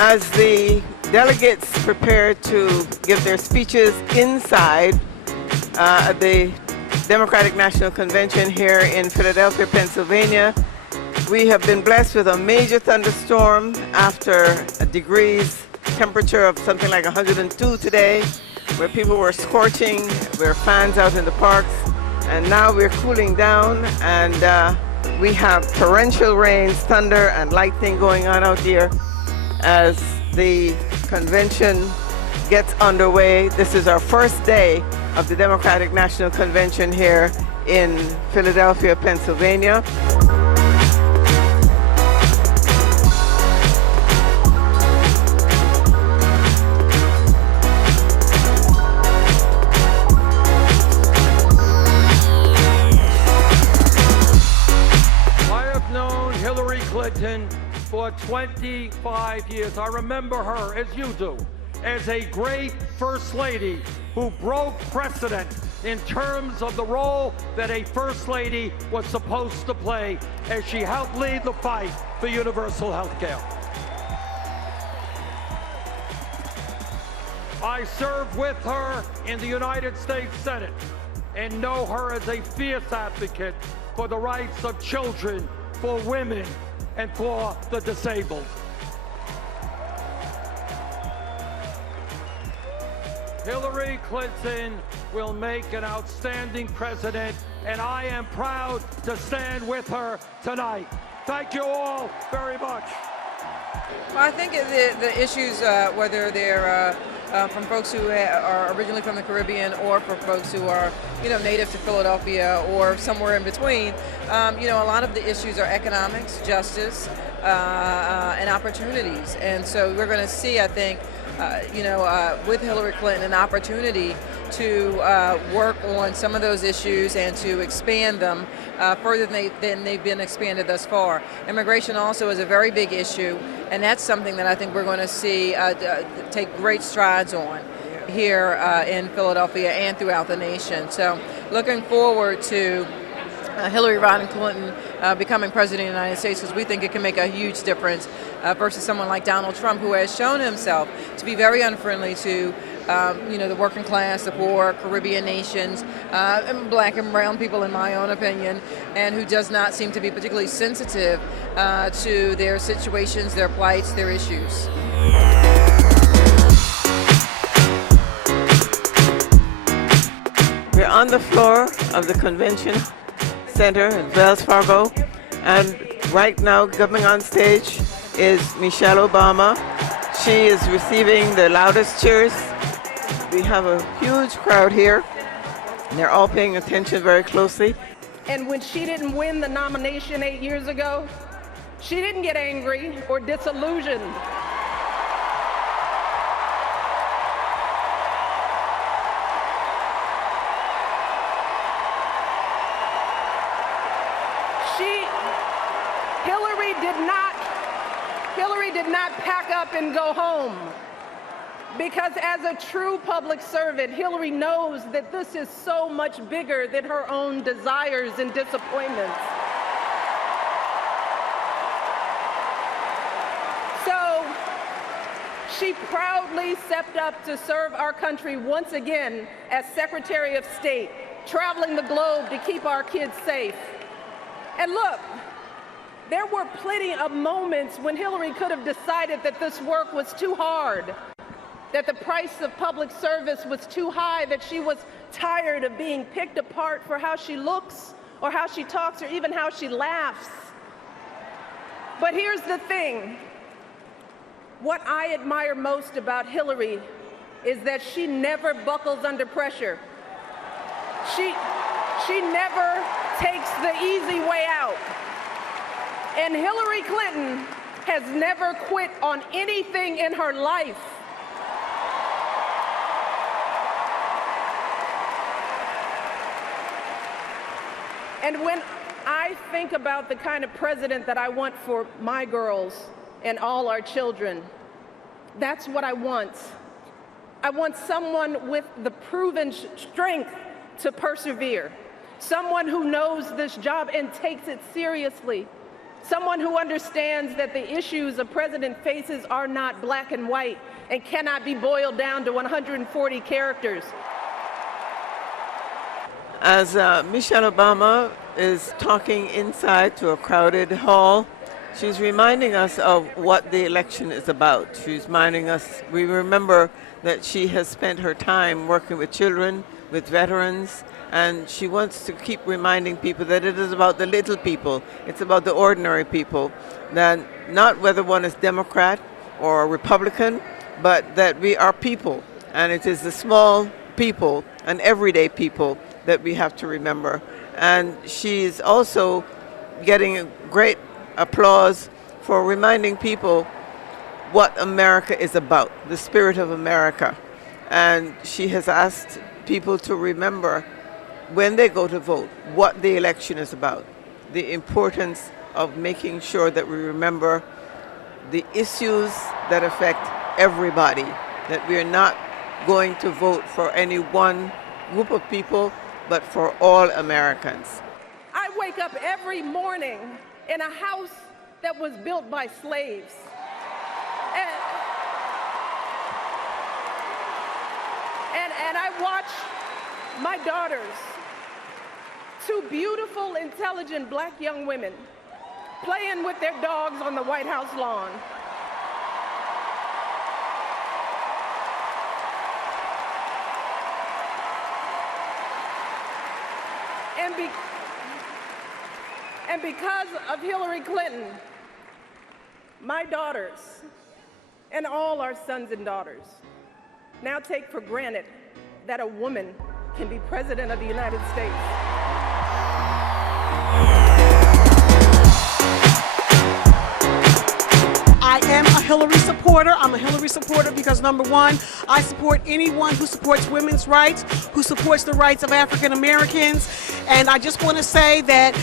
As the delegates prepare to give their speeches inside the Democratic National Convention here in Philadelphia, Pennsylvania, we have been blessed with a major thunderstorm after a degrees temperature of something like 102 today, where people were scorching, there were fans out in the parks, and now we're cooling down, and we have torrential rains, thunder, and lightning going on out here as the convention gets underway. This is our first day of the Democratic National Convention here in Philadelphia, Pennsylvania. I have known Hillary Clinton for 25 years. I remember her, as you do, as a great First Lady who broke precedent in terms of the role that a First Lady was supposed to play as she helped lead the fight for universal health care. I served with her in the United States Senate and know her as a fierce advocate for the rights of children, for women, and for the disabled. Hillary Clinton will make an outstanding president, and I am proud to stand with her tonight. Thank you all very much. Well, I think the issues, whether they're from folks who are originally from the Caribbean or for folks who are, native to Philadelphia or somewhere in between, a lot of the issues are economics, justice, and opportunities. And so we're going to see, I think, with Hillary Clinton, an opportunity to work on some of those issues and to expand them further than they've been expanded thus far. Immigration also is a very big issue, and that's something that I think we're going to see take great strides on here in Philadelphia and throughout the nation. So looking forward to Hillary Rodham Clinton becoming president of the United States, because we think it can make a huge difference versus someone like Donald Trump, who has shown himself to be very unfriendly to the working class, the poor, Caribbean nations, and black and brown people, in my own opinion, and who does not seem to be particularly sensitive to their situations, their plights, their issues. We're on the floor of the convention center in Wells Fargo, and right now coming on stage is Michelle Obama. She is receiving the loudest cheers. We have a huge crowd here, and they're all paying attention very closely. And when she didn't win the nomination 8 years ago, she didn't get angry or disillusioned. Hillary did not pack up and go home, because as a true public servant, Hillary knows that this is so much bigger than her own desires and disappointments. So she proudly stepped up to serve our country once again as Secretary of State, traveling the globe to keep our kids safe. And look, there were plenty of moments when Hillary could have decided that this work was too hard, that the price of public service was too high, that she was tired of being picked apart for how she looks or how she talks or even how she laughs. But here's the thing. What I admire most about Hillary is that she never buckles under pressure. She never takes the easy way out. And Hillary Clinton has never quit on anything in her life. And when I think about the kind of president that I want for my girls and all our children, that's what I want. I want someone with the proven strength to persevere, someone who knows this job and takes it seriously, someone who understands that the issues a president faces are not black and white and cannot be boiled down to 140 characters. As Michelle Obama is talking inside to a crowded hall, she's reminding us of what the election is about. She's reminding us, we remember that she has spent her time working with children, with veterans, and she wants to keep reminding people that it is about the little people. It's about the ordinary people, that not whether one is Democrat or Republican, but that we are people, and it is the small people and everyday people that we have to remember. And she's also getting great applause for reminding people what America is about, the spirit of America. And she has asked people to remember when they go to vote what the election is about, the importance of making sure that we remember the issues that affect everybody, that we are not going to vote for any one group of people, but for all Americans. I wake up every morning in a house that was built by slaves. And I watch my daughters, two beautiful, intelligent black young women, playing with their dogs on the White House lawn. And because of Hillary Clinton, my daughters and all our sons and daughters now take for granted that a woman can be president of the United States. I am a Hillary supporter. I'm a Hillary supporter because, number one, I support anyone who supports women's rights, who supports the rights of African Americans. And I just want to say that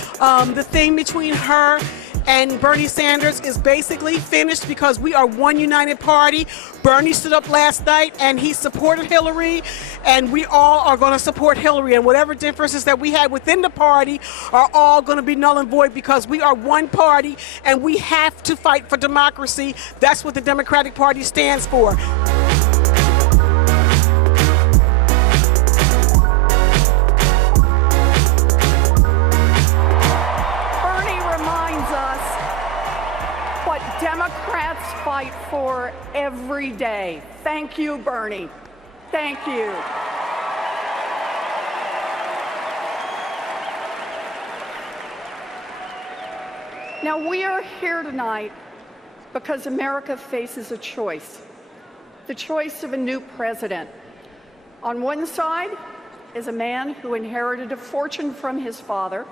the thing between her and Bernie Sanders is basically finished because we are one united party. Bernie stood up last night and he supported Hillary, and we all are going to support Hillary. And whatever differences that we had within the party are all going to be null and void because we are one party and we have to fight for democracy. That's what the Democratic Party stands for. Democrats fight for every day. Thank you, Bernie. Thank you. Now, we are here tonight because America faces a choice, the choice of a new president. On one side is a man who inherited a fortune from his father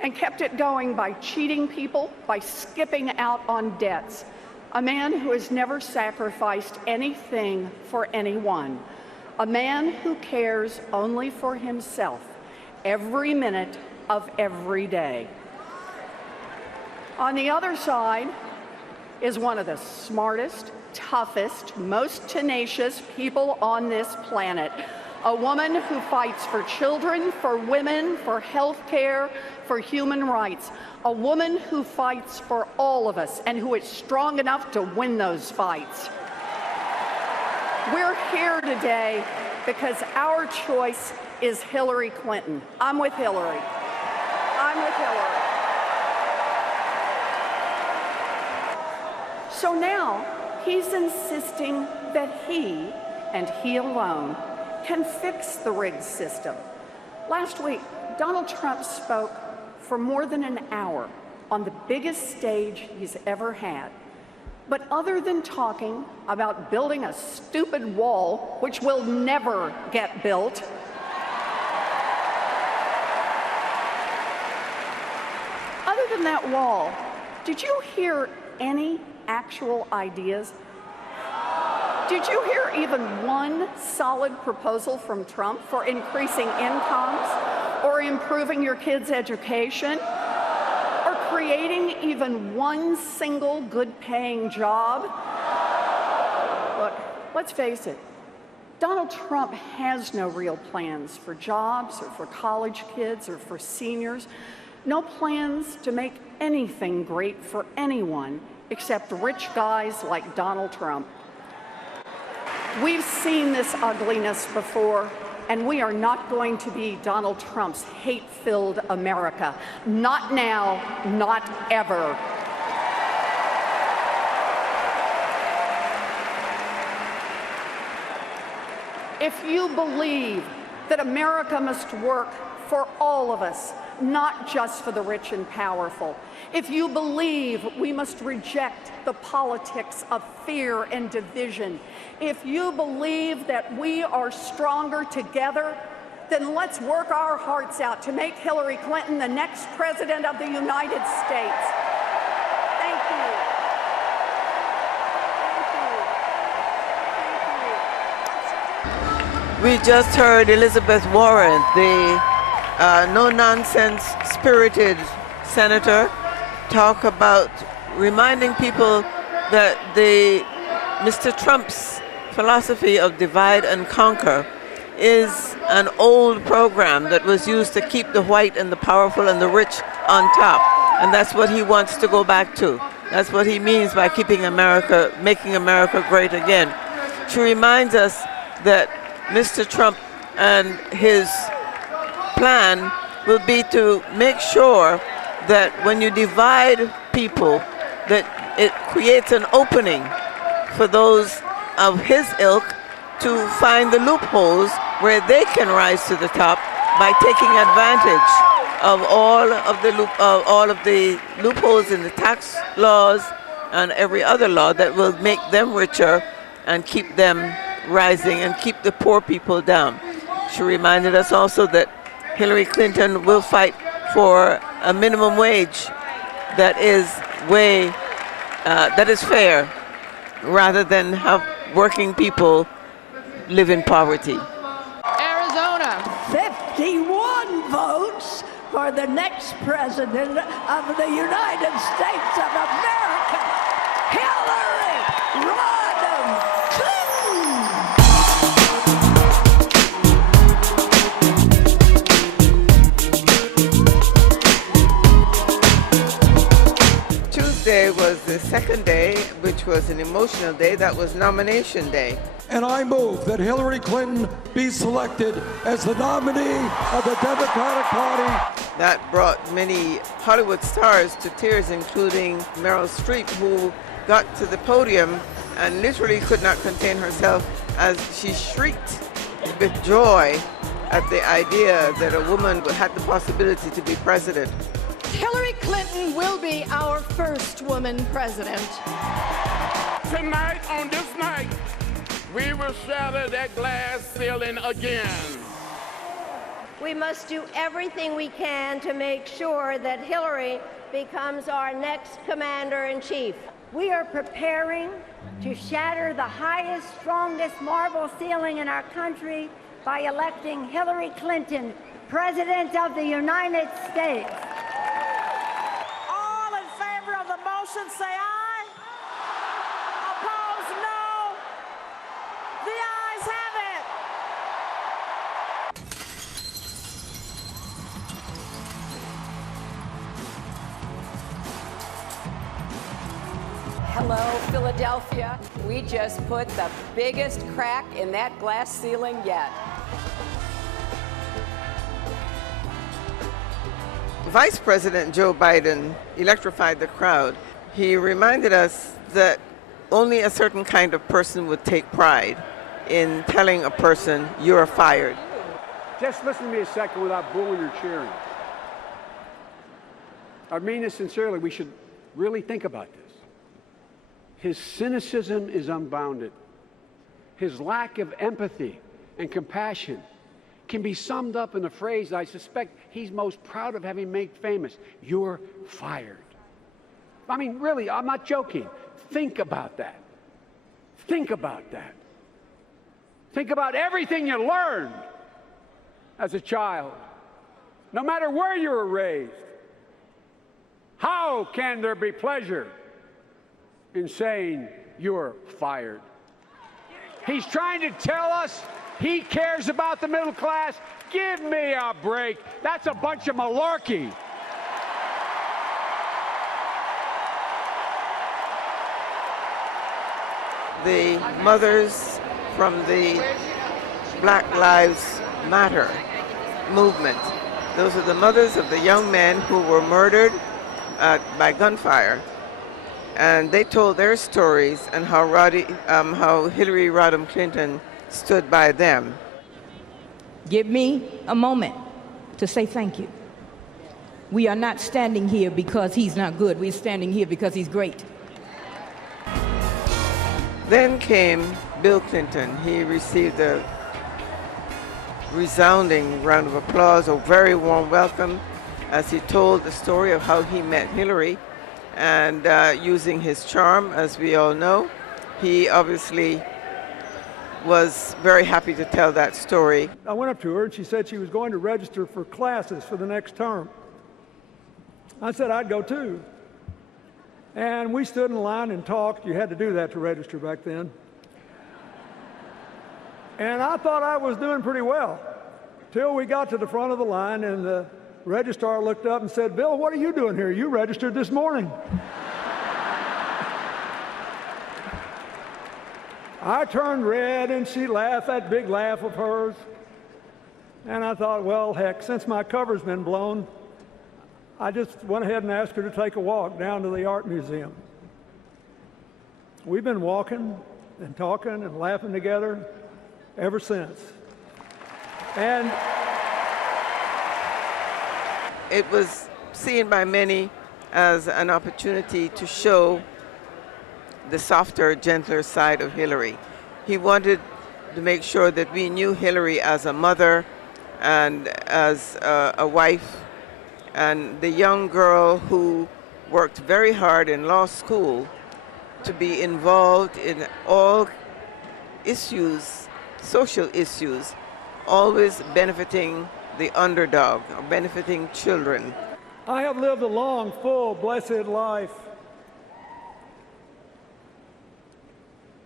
and kept it going by cheating people, by skipping out on debts. A man who has never sacrificed anything for anyone. A man who cares only for himself every minute of every day. On the other side is one of the smartest, toughest, most tenacious people on this planet. A woman who fights for children, for women, for health care, for human rights. A woman who fights for all of us and who is strong enough to win those fights. We're here today because our choice is Hillary Clinton. I'm with Hillary. I'm with Hillary. So now he's insisting that he, and he alone, can fix the rigged system. Last week, Donald Trump spoke for more than an hour on the biggest stage he's ever had. But other than talking about building a stupid wall, which will never get built, other than that wall, did you hear any actual ideas? Did you hear even one solid proposal from Trump for increasing incomes or improving your kids' education or creating even one single good-paying job? Look, let's face it. Donald Trump has no real plans for jobs or for college kids or for seniors. No plans to make anything great for anyone except rich guys like Donald Trump. We've seen this ugliness before, and we are not going to be Donald Trump's hate-filled America. Not now, not ever. If you believe that America must work for all of us, not just for the rich and powerful, if you believe we must reject the politics of fear and division, if you believe that we are stronger together, then let's work our hearts out to make Hillary Clinton the next president of the United States. Thank you. We just heard Elizabeth Warren, the no-nonsense, spirited senator, talk about reminding people that Mr. Trump's philosophy of divide and conquer is an old program that was used to keep the white and the powerful and the rich on top. And that's what he wants to go back to. That's what he means by keeping America, making America great again. She reminds us that Mr. Trump and his plan will be to make sure that when you divide people, that it creates an opening for those of his ilk to find the loopholes where they can rise to the top by taking advantage of all of the loopholes in the tax laws and every other law that will make them richer and keep them rising and keep the poor people down. She reminded us also that Hillary Clinton will fight for a minimum wage that is fair, rather than have working people live in poverty. Arizona. 51 votes for the next president of the United States of America, Hillary Rodham Clinton. Tuesday was the second day, which was an emotional day. That was nomination day. And I move that Hillary Clinton be selected as the nominee of the Democratic Party. That brought many Hollywood stars to tears, including Meryl Streep, who got to the podium and literally could not contain herself as she shrieked with joy at the idea that a woman had the possibility to be president. Hillary Clinton will be our first woman president. Tonight, on this night, we will shatter that glass ceiling again. We must do everything we can to make sure that Hillary becomes our next commander-in-chief. We are preparing to shatter the highest, strongest marble ceiling in our country by electing Hillary Clinton, President of the United States. All in favor of the motion, say aye. Opposed, no. The ayes have it. Hello, Philadelphia. We just put the biggest crack in that glass ceiling yet. Vice President Joe Biden electrified the crowd. He reminded us that only a certain kind of person would take pride in telling a person, you're fired. Just listen to me a second without booing or cheering. I mean this sincerely. We should really think about this. His cynicism is unbounded. His lack of empathy and compassion can be summed up in the phrase I suspect he's most proud of having made famous: "You're fired." I mean, really, I'm not joking. Think about that. Think about that. Think about everything you learned as a child, no matter where you were raised. How can there be pleasure in saying you're fired? He's trying to tell us he cares about the middle class. Give me a break. That's a bunch of malarkey. The mothers from the Black Lives Matter movement. Those are the mothers of the young men who were murdered by gunfire. And they told their stories and how Hillary Rodham Clinton stood by them. Give me a moment to say thank you. We are not standing here because he's not good. We're standing here because he's great. Then came Bill Clinton. He received a resounding round of applause, a very warm welcome, as he told the story of how he met Hillary. And using his charm, as we all know, he obviously was very happy to tell that story. I went up to her and she said she was going to register for classes for the next term. I said I'd go too. And we stood in line and talked. You had to do that to register back then. And I thought I was doing pretty well, till we got to the front of the line and the registrar looked up and said, "Bill, what are you doing here? You registered this morning." I turned red and she laughed, that big laugh of hers. And I thought, well, heck, since my cover's been blown, I just went ahead and asked her to take a walk down to the art museum. We've been walking and talking and laughing together ever since. And it was seen by many as an opportunity to show the softer, gentler side of Hillary. He wanted to make sure that we knew Hillary as a mother and as a wife, and the young girl who worked very hard in law school to be involved in all issues, social issues, always benefiting the underdog, or benefiting children. I have lived a long, full, blessed life.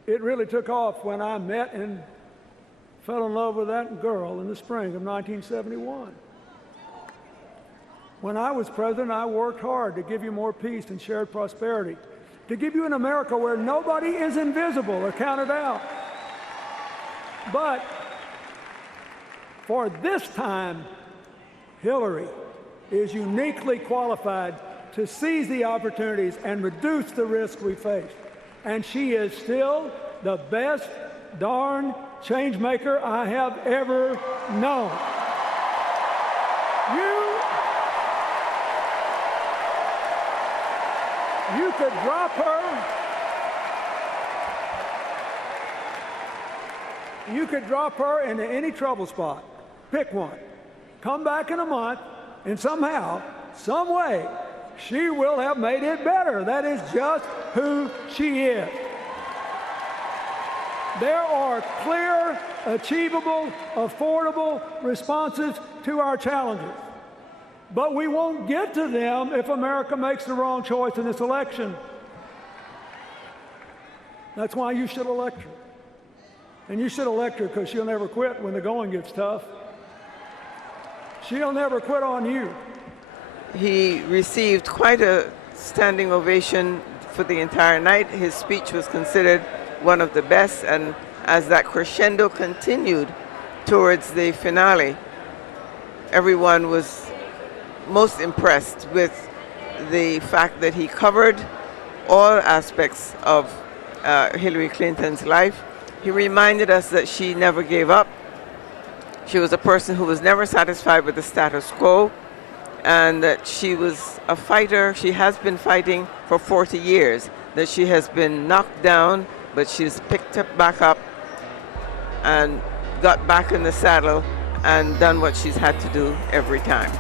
It really took off when I met and fell in love with that girl in the spring of 1971. When I was president, I worked hard to give you more peace and shared prosperity, to give you an America where nobody is invisible or counted out. But for this time, Hillary is uniquely qualified to seize the opportunities and reduce the risk we face. And she is still the best darn change maker I have ever known. You could drop her. You could drop her into any trouble spot. Pick one. Come back in a month, and somehow, some way, she will have made it better. That is just who she is. There are clear, achievable, affordable responses to our challenges. But we won't get to them if America makes the wrong choice in this election. That's why you should elect her. And you should elect her because she'll never quit when the going gets tough. She'll never quit on you. He received quite a standing ovation for the entire night. His speech was considered one of the best, and as that crescendo continued towards the finale, everyone was most impressed with the fact that he covered all aspects of Hillary Clinton's life. He reminded us that she never gave up. She was a person who was never satisfied with the status quo, and that she was a fighter. She has been fighting for 40 years, that she has been knocked down, but she's picked up back up and got back in the saddle and done what she's had to do every time.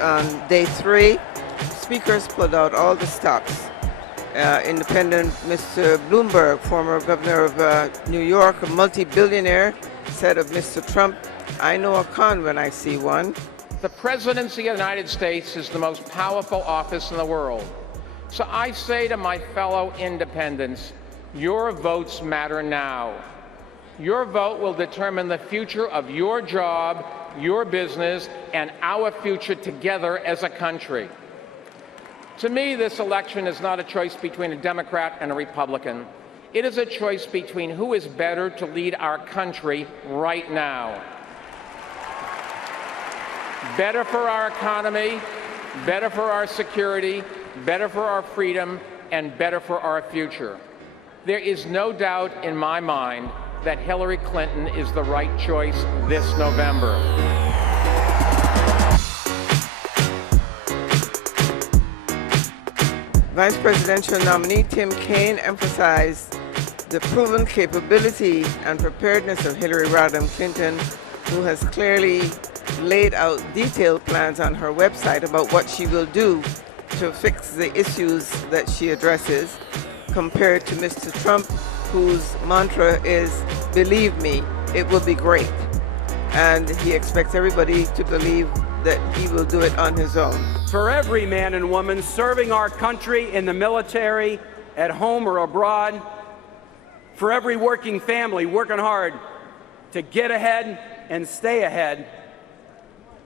On day 3, speakers pulled out all the stops. Independent Mr. Bloomberg, former governor of New York, a multi-billionaire, said of Mr. Trump, "I know a con when I see one." The presidency of the United States is the most powerful office in the world. So I say to my fellow independents, your votes matter now. Your vote will determine the future of your job, your business, and our future together as a country. To me, this election is not a choice between a Democrat and a Republican. It is a choice between who is better to lead our country right now. Better for our economy, better for our security, better for our freedom, and better for our future. There is no doubt in my mind that Hillary Clinton is the right choice this November. Vice presidential nominee Tim Kaine emphasized the proven capability and preparedness of Hillary Rodham Clinton, who has clearly laid out detailed plans on her website about what she will do to fix the issues that she addresses, compared to Mr. Trump, whose mantra is, "Believe me, it will be great." And he expects everybody to believe that he will do it on his own. For every man and woman serving our country in the military, at home or abroad, for every working family working hard to get ahead and stay ahead,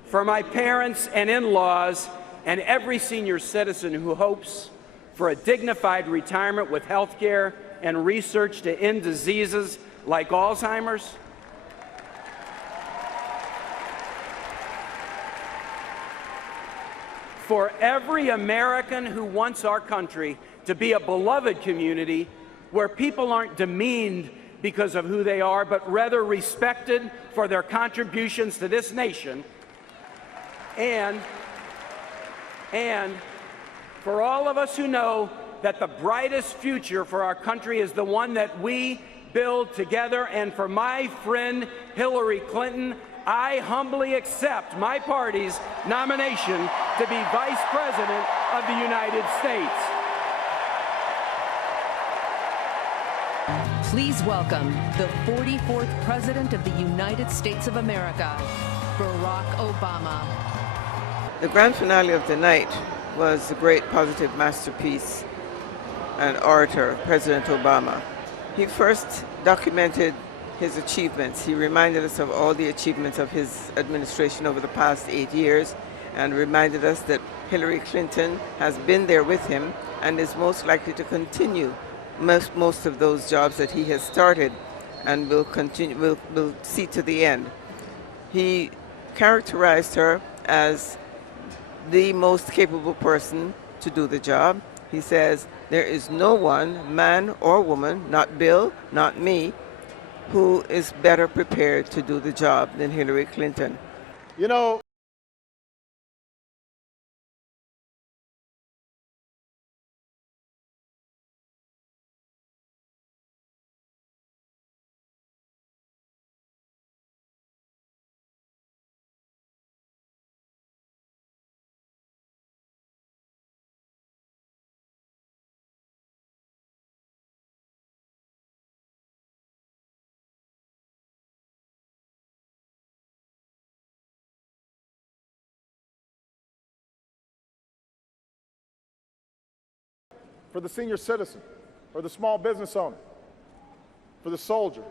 for my parents and in-laws and every senior citizen who hopes for a dignified retirement with health care and research to end diseases like Alzheimer's, for every American who wants our country to be a beloved community where people aren't demeaned because of who they are, but rather respected for their contributions to this nation, and for all of us who know that the brightest future for our country is the one that we build together, and for my friend Hillary Clinton, I humbly accept my party's nomination to be Vice President of the United States. Please welcome the 44th President of the United States of America, Barack Obama. The grand finale of the night was the great positive masterpiece and orator, President Obama. He first documented his achievements. He reminded us of all the achievements of his administration over the past 8 years, and reminded us that Hillary Clinton has been there with him and is most likely to continue most of those jobs that he has started, and will see to the end. He characterized her as the most capable person to do the job. He says, "There is no one, man or woman, not Bill, not me, who is better prepared to do the job than Hillary Clinton." You know, for the senior citizen, or the small business owner, for the soldier,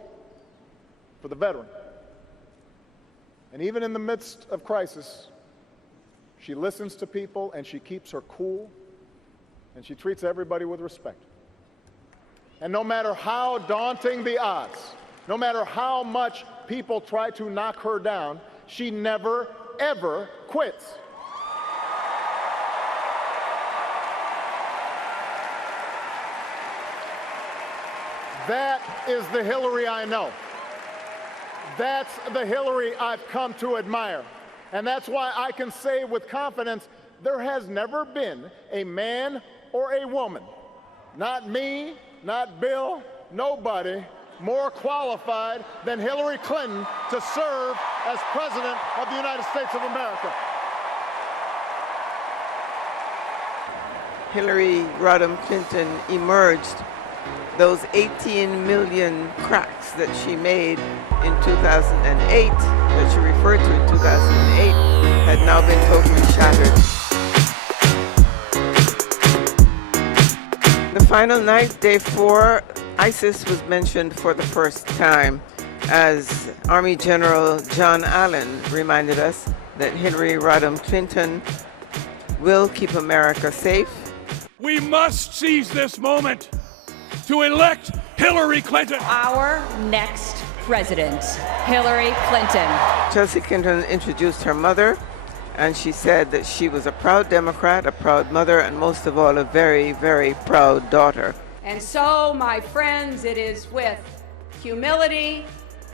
for the veteran. And even in the midst of crisis, she listens to people and she keeps her cool and she treats everybody with respect. And no matter how daunting the odds, no matter how much people try to knock her down, she never, ever quits. That is the Hillary I know. That's the Hillary I've come to admire. And that's why I can say with confidence, there has never been a man or a woman, not me, not Bill, nobody more qualified than Hillary Clinton to serve as President of the United States of America. Hillary Rodham Clinton emerged. Those 18 million cracks that she made in 2008, that she referred to in 2008, had now been totally shattered. The final night, day 4, ISIS was mentioned for the first time, as Army General John Allen reminded us that Hillary Rodham Clinton will keep America safe. We must seize this moment to elect Hillary Clinton. Our next president, Hillary Clinton. Chelsea Clinton introduced her mother, and she said that she was a proud Democrat, a proud mother, and most of all, a very, very proud daughter. And so, my friends, it is with humility,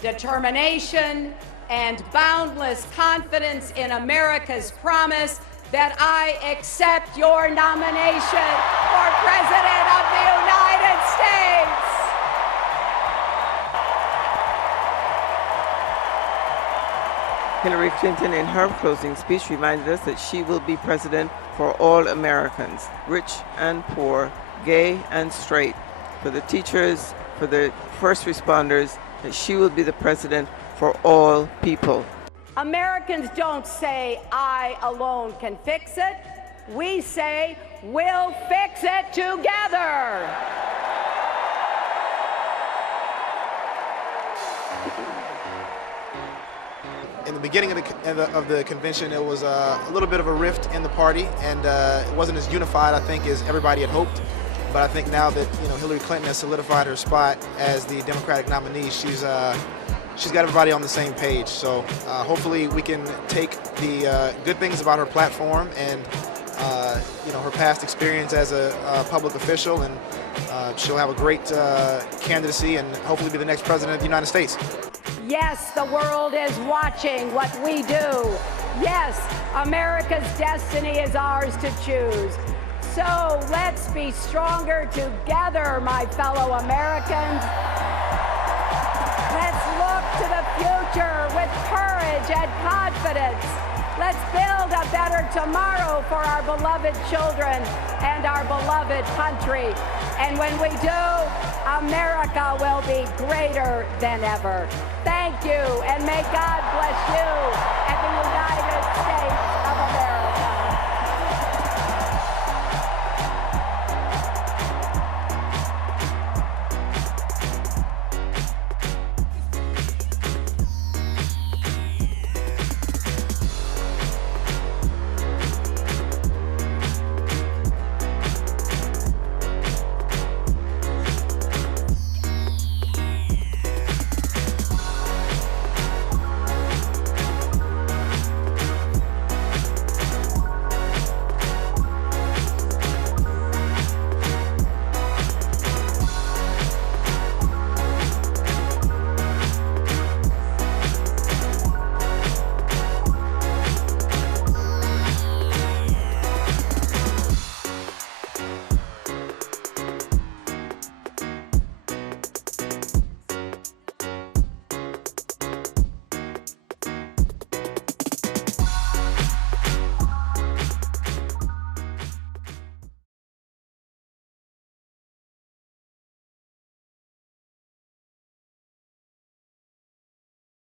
determination, and boundless confidence in America's promise that I accept your nomination for President of the United States. Hillary Clinton, in her closing speech, reminded us that she will be president for all Americans, rich and poor, gay and straight, for the teachers, for the first responders, that she will be the president for all people. Americans don't say, I alone can fix it. We say, we'll fix it together. In the beginning of the convention, it was a little bit of a rift in the party, and it wasn't as unified, I think, as everybody had hoped. But I think now that Hillary Clinton has solidified her spot as the Democratic nominee, she's got everybody on the same page. So hopefully we can take the good things about her platform and her past experience as a public official, and she'll have a great candidacy and hopefully be the next president of the United States. Yes, the world is watching what we do. Yes, America's destiny is ours to choose. So let's be stronger together, my fellow Americans. Let's look to the future with courage and confidence. Let's build a better tomorrow for our beloved children and our beloved country. And when we do, America will be greater than ever. Thank you, and may God bless you and the United States